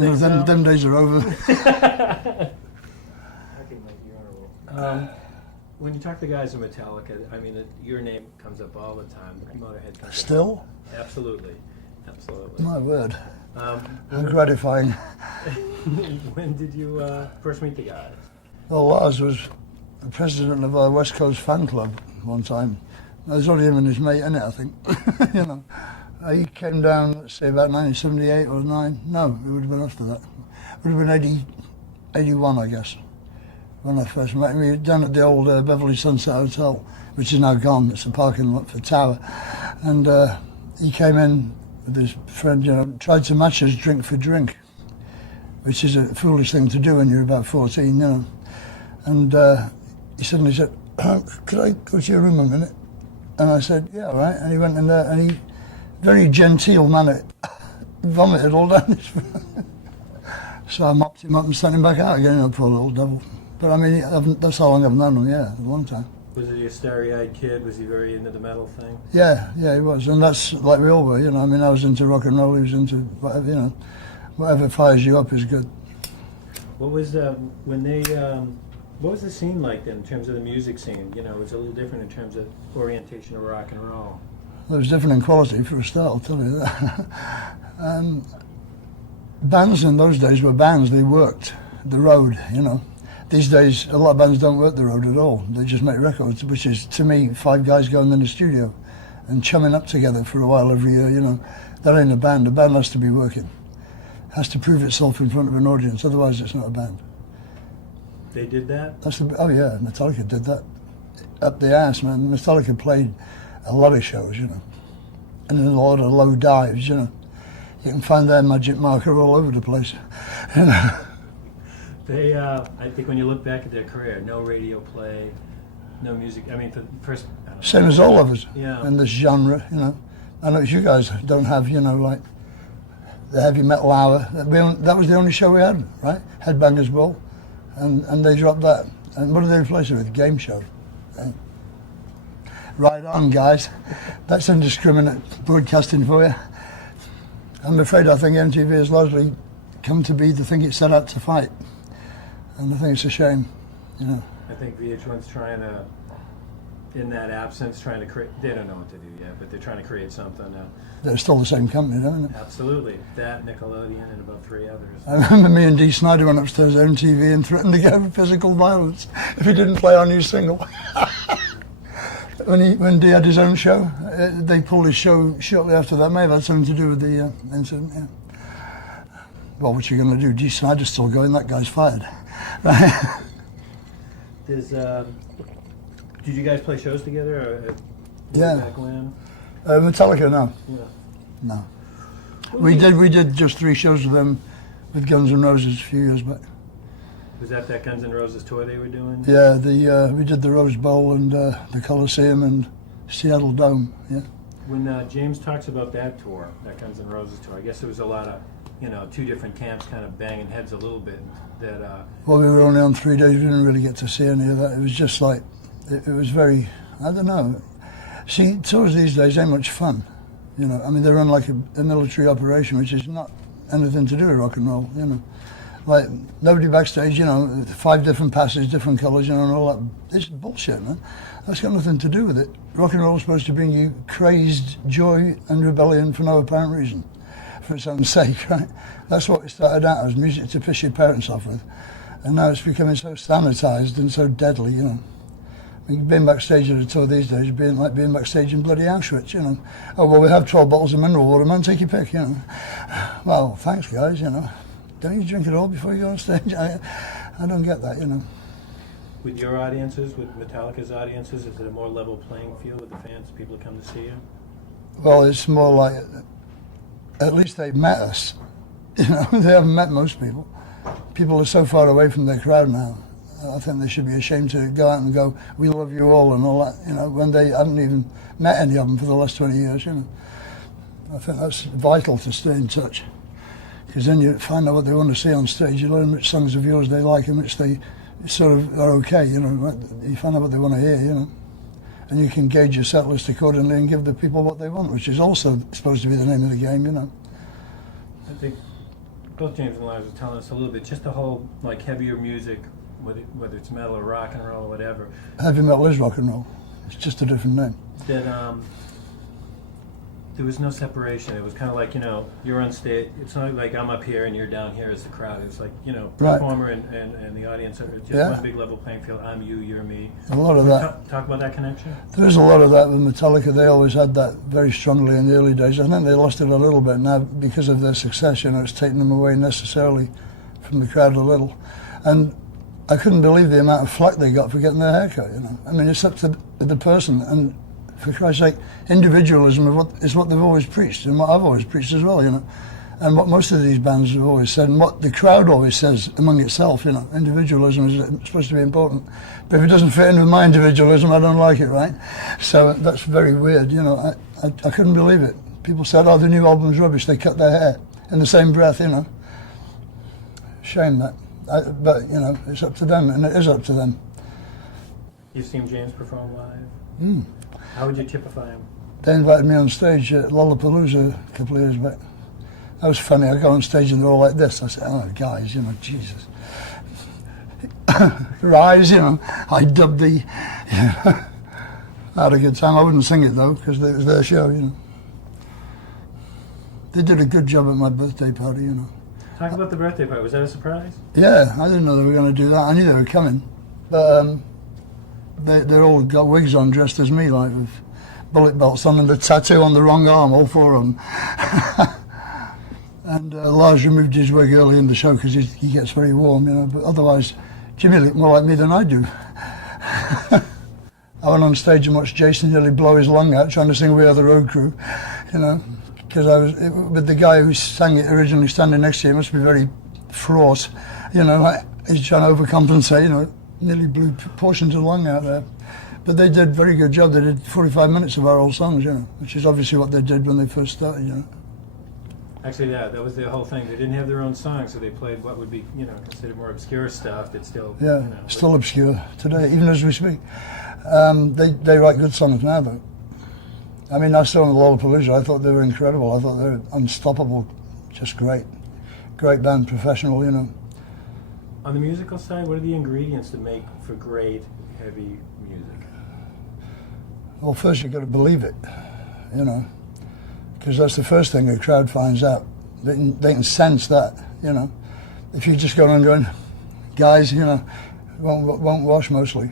think so? Them days are over. When you talk to guys in Metallica, I mean, your name comes up all the time. Motorhead comes Still? up. Absolutely. Absolutely. My word. Gratifying. When did you first meet the guys? Well, Lars was the president of our West Coast fan club one time. There's only him and his mate in it, I think. You know, he came down, let's say, about 1978 or 9. No, it would have been after that. It would have been 81, I guess, when I first met him. He was down at the old Beverly Sunset Hotel, which is now gone. It's a parking lot for Tower. And he came in with his friend, you know, tried to match us drink for drink, which is a foolish thing to do when you're about 14, you know. And he suddenly said, could I go to your room a minute? And I said, yeah, all right. And he went in there and he, very genteel manner, vomited all down his front. So I mopped him up and sent him back out again, you know, poor little devil. But I mean, that's how long I've known him, yeah, a long time. Was he a starry-eyed kid? Was he very into the metal thing? Yeah, he was. And that's like we all were, you know. I mean, I was into rock and roll, he was into whatever, you know. Whatever fires you up is good. What was what was the scene like then in terms of the music scene? You know, it was a little different in terms of orientation of rock and roll. It was different in quality for a start, I'll tell you that. Bands in those days were bands, they worked the road, you know. These days, a lot of bands don't work the road at all. They just make records, which is, to me, 5 guys going in the studio and chumming up together for a while every year, you know. That ain't a band. A band has to be working. Has to prove itself in front of an audience, otherwise it's not a band. They did that? Oh yeah, Metallica did that. Up the ass, man. Metallica played a lot of shows, you know. And a lot of low dives, you know. You can find their magic marker all over the place, you know. They, I think when you look back at their career, no radio play, no music. I mean, for the first... Same as all of us yeah. in this genre, you know. I know you guys don't have, you know, like the heavy metal hour. That was the only show we had, right? Headbangers Ball. And they dropped that. And what did they replace it with? Game show. Okay. Right on, guys. That's indiscriminate broadcasting for you. I'm afraid I think MTV has largely come to be the thing it set out to fight. And I think it's a shame, you know. I think VH1's trying to, in that absence, trying to create, they don't know what to do yet, but they're trying to create something. They're still the same company, don't they? Absolutely. That, Nickelodeon, and about 3 others. I remember me and Dee Snider went upstairs to MTV and threatened to get physical violence if he didn't play our new single. When Dee had his own show, they pulled his show shortly after that. May have had something to do with the incident, yeah. Well, what you going to do? Dee Snider's still going, that guy's fired. Did you guys play shows together? Or, yeah. Back when? Metallica, no. Yeah. No. We did just 3 shows with them with Guns N' Roses a few years back. Was that Guns N' Roses tour they were doing? Yeah, we did the Rose Bowl and the Coliseum and Seattle Dome, yeah. When James talks about that tour, that Guns N' Roses tour, I guess there was a lot of, you know, 2 different camps kind of banging heads a little bit. Well, we were only on 3 days, we didn't really get to see any of that. It was just like, it was very, I don't know. See, tours these days ain't much fun, you know. I mean, they run like a military operation, which is not anything to do with rock and roll, you know. Like, nobody backstage, you know, 5 different passes, different colours, you know, and all that. It's bullshit, man. That's got nothing to do with it. Rock and roll is supposed to bring you crazed joy and rebellion for no apparent reason, for its own sake, right? That's what it started out as, music to piss your parents off with. And now it's becoming so sanitised and so deadly, you know. I mean, being backstage at a tour these days, being like being backstage in bloody Auschwitz, you know. Oh, well, we have 12 bottles of mineral water, man, take your pick, you know. Well, thanks, guys, you know. Don't you drink it all before you go on stage? I don't get that, you know. With your audiences, with Metallica's audiences, is it a more level playing field with the fans, people that come to see you? Well, it's more like, at least they've met us. You know, they haven't met most people. People are so far away from their crowd now. I think they should be ashamed to go out and go, we love you all and all that, you know, when they haven't even met any of them for the last 20 years, you know. I think that's vital to stay in touch. Because then you find out what they want to see on stage, you learn which songs of yours they like and which they sort of are okay, you know. You find out what they want to hear, you know. And you can gauge your set list accordingly and give the people what they want, which is also supposed to be the name of the game, you know. I think both James and Lars were telling us a little bit, just the whole like heavier music, whether it's metal or rock and roll or whatever. Heavy metal is rock and roll. It's just a different name. That there was no separation. It was kind of like, you know, you're on stage. It's not like I'm up here and you're down here as the crowd. It's like, you know, Right. performer and the audience are just Yeah. one big level playing field. I'm you, you're me. A lot of that. Talk about that connection. There is a lot of that with Metallica. They always had that very strongly in the early days. I think they lost it a little bit now because of their success. You know, it's taken them away necessarily from the crowd a little. And I couldn't believe the amount of flack they got for getting their hair cut, you know. I mean, it's up to the person, and for Christ's sake, individualism is what they've always preached, and what I've always preached as well, you know. And what most of these bands have always said, and what the crowd always says among itself, you know, individualism is supposed to be important. But if it doesn't fit in with my individualism, I don't like it, right? So that's very weird, you know. I couldn't believe it. People said, oh, the new album's rubbish, they cut their hair in the same breath, you know. Shame that. But, you know, it's up to them, and it is up to them. You've seen James perform live? Mm. How would you typify him? They invited me on stage at Lollapalooza a couple of years back. That was funny. I go on stage and they're all like this. I said, oh, guys, you know, Jesus. Rise, you know, I dubbed the... I had a good time. I wouldn't sing it, though, because it was their show, you know. They did a good job at my birthday party, you know. Talk about the birthday party. Was that a surprise? Yeah, I didn't know they were going to do that. I knew they were coming. But they're all got wigs on, dressed as me, like with bullet belts on and the tattoo on the wrong arm, all four of them. And Lars removed his wig early in the show because he gets very warm, you know. But otherwise, Jimmy looked more like me than I do. I went on stage and watched Jason nearly blow his lung out trying to sing We Are the Road Crew, you know. Because I was with the guy who sang it originally standing next to you, must be very fraught, you know, like he's trying to overcompensate, you know, nearly blew portions of lung out there. But they did a very good job. They did 45 minutes of our old songs, you know, which is obviously what they did when they first started, you know. Actually, yeah, that was the whole thing. They didn't have their own songs, so they played what would be, you know, considered more obscure stuff that still, Yeah, you know, still obscure today, even as we speak. They write good songs now, though. I mean, I saw them at Lollapalooza. I thought they were incredible. I thought they were unstoppable, just great. Great band, professional, you know. On the musical side, what are the ingredients to make for great heavy music? Well, first you've got to believe it, you know, because that's the first thing a crowd finds out. They can sense that, you know. If you just go on going, guys, you know, won't wash mostly.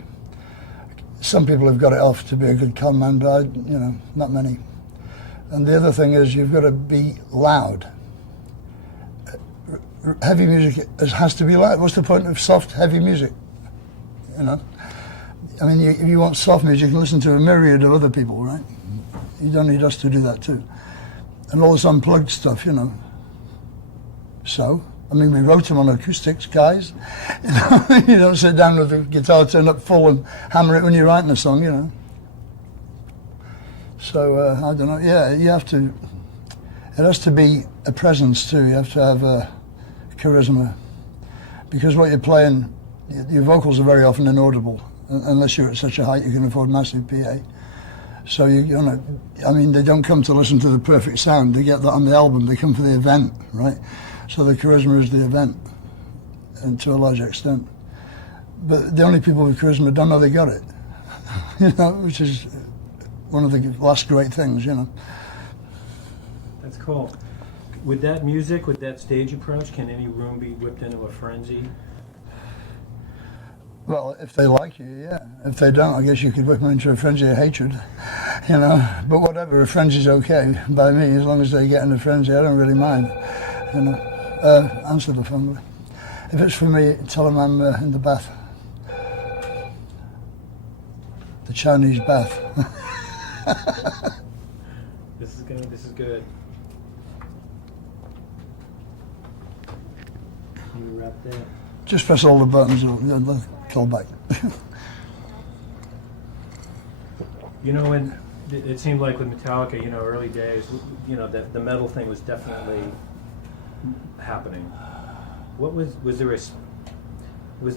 Some people have got it off to be a good con man, but you know, not many. And the other thing is you've got to be loud. Heavy music has to be loud. What's the point of soft, heavy music? You know? I mean, if you want soft music, you can listen to a myriad of other people, right? You don't need us to do that too. And all this unplugged stuff, you know. So, I mean, we wrote them on acoustics, guys. You know, you don't sit down with the guitar turned up full and hammer it when you're writing a song, you know. So, I don't know, yeah, you have to, it has to be a presence too. You have to have charisma. Because what you're playing, your vocals are very often inaudible, unless you're at such a height you can afford massive PA. So, you know, I mean, they don't come to listen to the perfect sound. They get that on the album. They come for the event, right? So the charisma is the event, and to a large extent. But the only people with charisma don't know they got it, you know, which is one of the last great things, you know. That's cool. With that music, with that stage approach, can any room be whipped into a frenzy? Well, if they like you, yeah. If they don't, I guess you could whip them into a frenzy of hatred, you know. But whatever, a frenzy's okay by me, as long as they get in a frenzy, I don't really mind, you know. Answer the phone, please. If it's for me, tell them I'm in the bath. The Chinese bath. This is good. This is good. You wrap there. Just press all the buttons, they'll call back. You know, and it seemed like with Metallica, you know, early days, you know, that the metal thing was definitely happening. What was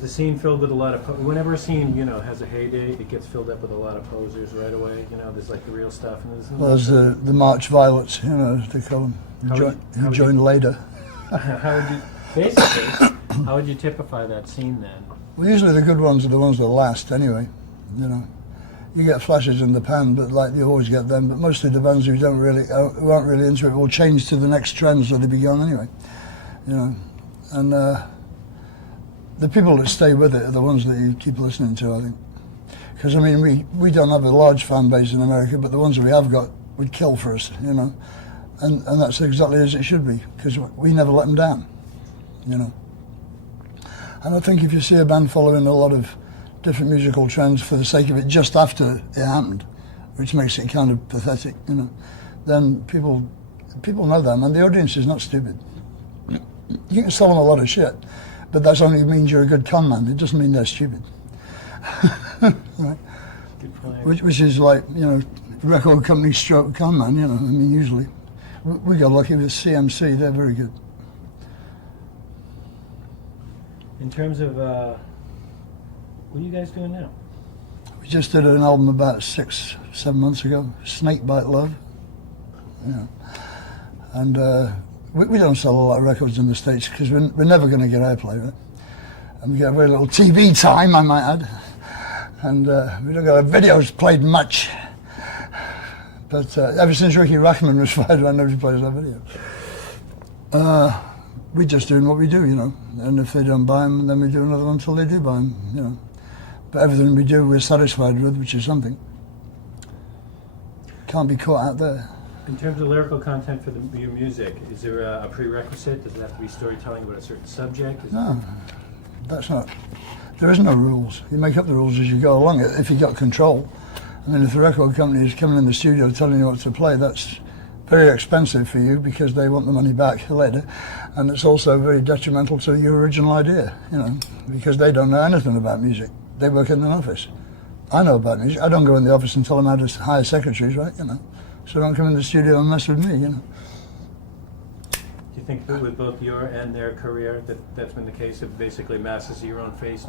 the scene filled with a lot of whenever a scene, you know, has a heyday, it gets filled up with a lot of posers right away. You know, there's like the real stuff, and Well, there's the March Violets, you know, as they call them, who joined later. How would you, basically, how would you typify that scene then? Well, usually the good ones are the ones that last anyway, you know. You get flashes in the pan, but like you always get them. But mostly the bands who who aren't really into it will change to the next trend, so they be gone anyway, you know. And the people that stay with it are the ones that you keep listening to, I think. Because I mean, we don't have a large fan base in America, but the ones that we have got would kill for us, you know. And that's exactly as it should be, because we never let them down, you know. And I think if you see a band following a lot of different musical trends for the sake of it just after it happened, which makes it kind of pathetic, you know, then people know them, and the audience is not stupid. You can sell them a lot of shit, but that only means you're a good con man. It doesn't mean they're stupid. Right? Which is like, you know, record company stroke con man, you know, I mean, usually. We got lucky with CMC, they're very good. In terms of, what are you guys doing now? We just did an album about 6-7 months ago, Snakebite Love. Yeah. And we don't sell a lot of records in the States because we're never going to get airplay, right? And we get very little TV time, I might add. And we don't get our videos played much. But ever since Ricky Rackman was fired, I never plays our video. We're just doing what we do, you know. And if they don't buy them, then we do another one until they do buy them, you know. But everything we do, we're satisfied with, which is something. Can't be caught out there. In terms of lyrical content for your music, is there a prerequisite? Does it have to be storytelling about a certain subject? No, that's not. There is no rules. You make up the rules as you go along. If you've got control. I mean, if the record company is coming in the studio telling you what to play, that's very expensive for you because they want the money back later, and it's also very detrimental to your original idea, you know, because they don't know anything about music. They work in an office. I know about music. I don't go in the office and tell them how to hire secretaries, right? You know, so don't come in the studio and mess with me, you know. Do you think that with both your and their career that's been the case of basically masters of your own fate,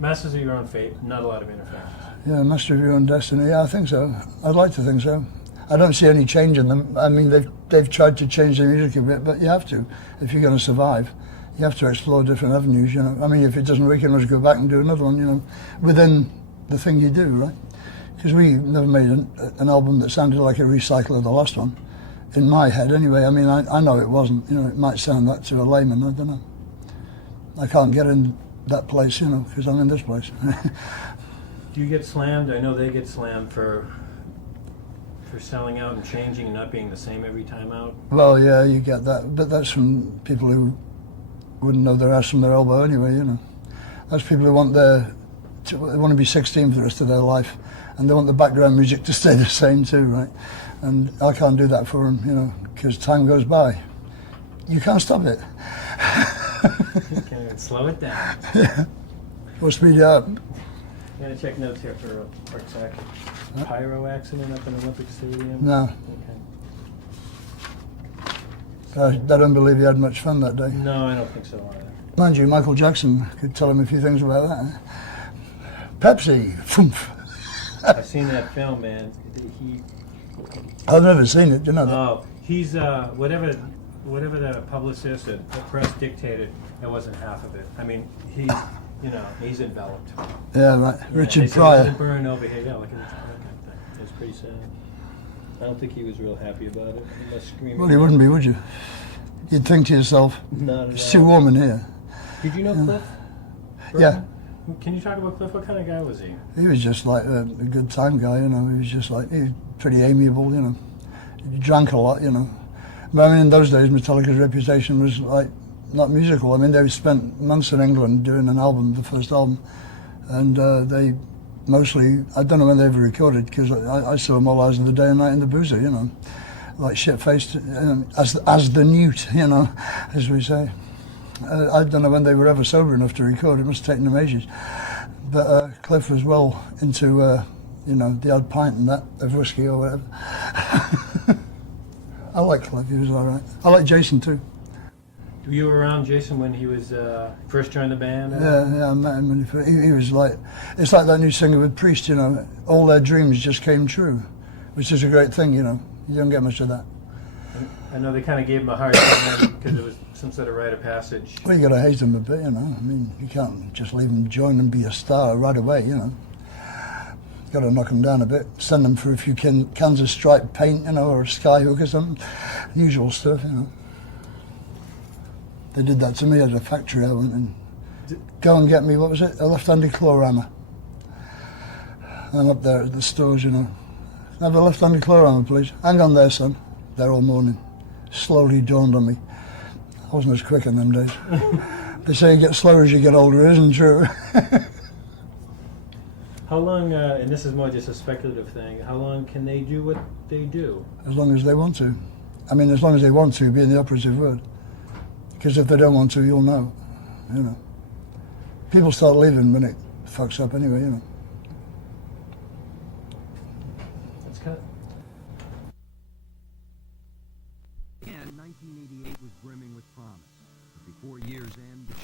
masters of your own fate, not a lot of interference? Yeah, master of your own destiny. Yeah, I think so. I'd like to think so. I don't see any change in them. I mean, they've tried to change their music a bit, but you have to if you're going to survive. You have to explore different avenues, you know. I mean, if it doesn't work, you can always go back and do another one, you know, within the thing you do, right? Because we never made an album that sounded like a recycle of the last one, in my head anyway. I mean, I know it wasn't, you know, it might sound that to a layman, I don't know. I can't get in that place, you know, because I'm in this place. Do you get slammed? I know they get slammed for selling out and changing and not being the same every time out. Well, yeah, you get that, but that's from people who wouldn't know their ass from their elbow anyway, you know. That's people who want they want to be 16 for the rest of their life, and they want the background music to stay the same too, right? And I can't do that for them, you know, because time goes by. You can't stop it. You can slow it down. Yeah. Or speed it up. I'm going to check notes here for a quick second. Pyro accident up in Olympic Stadium? No. Okay. I don't believe he had much fun that day. No, I don't think so either. Mind you, Michael Jackson could tell him a few things about that. Pepsi, poof. I've seen that film, man. I've never seen it, you know that? Oh, he's, whatever the publicist or the press dictated, it wasn't half of it. I mean, he's enveloped. Yeah, right. Yeah, Richard they said Pryor. he was burned over here. Yeah, like a Richard Pryor kind of thing. It's pretty sad. I don't think he was real happy about it. He was screaming. Well, you wouldn't be, would you? You'd think to yourself, not it's too warm in here. Did you know Cliff? Yeah. Can you talk about Cliff? What kind of guy was he? He was just like a good time guy, you know. He was just like, he was pretty amiable, you know. He drank a lot, you know. But I mean, in those days, Metallica's reputation was like not musical. I mean, they spent months in England doing an album, the first album, and they mostly, I don't know when they ever recorded, because I saw them all hours of the day and night in the boozer, you know, like shit-faced, as the newt, you know, as we say. I don't know when they were ever sober enough to record. It must have taken them ages. But Cliff was well into, you know, the odd pint and that of whiskey or whatever. I like Cliff, he was all right. I like Jason too. Were you around Jason when he was first joined the band? Yeah, I met him when he was like, it's like that new singer with Priest, you know, all their dreams just came true, which is a great thing, you know. You don't get much of that. I know they kind of gave him a hard time because it was some sort of rite of passage. Well, you got to hate them a bit, you know. I mean, you can't just leave them join and be a star right away, you know. Got to knock them down a bit, send them for a few cans of striped paint, you know, or a skyhook or something. Usual stuff, you know. They did that to me at a factory. I went and go and get me, what was it, a left-handed claw hammer. I'm up there at the stores, you know. Have a left-handed claw hammer, please. Hang on there, son. There all morning. Slowly dawned on me. I wasn't as quick in them days. They say you get slower as you get older, isn't true? How long, and this is more just a speculative thing, how long can they do what they do? As long as they want to. I mean, as long as they want to, being the operative word. Because if they don't want to, you'll know, you know. People start leaving when it fucks up anyway, you know. That's kind of... And 1988 was brimming with promise. But before year's end, the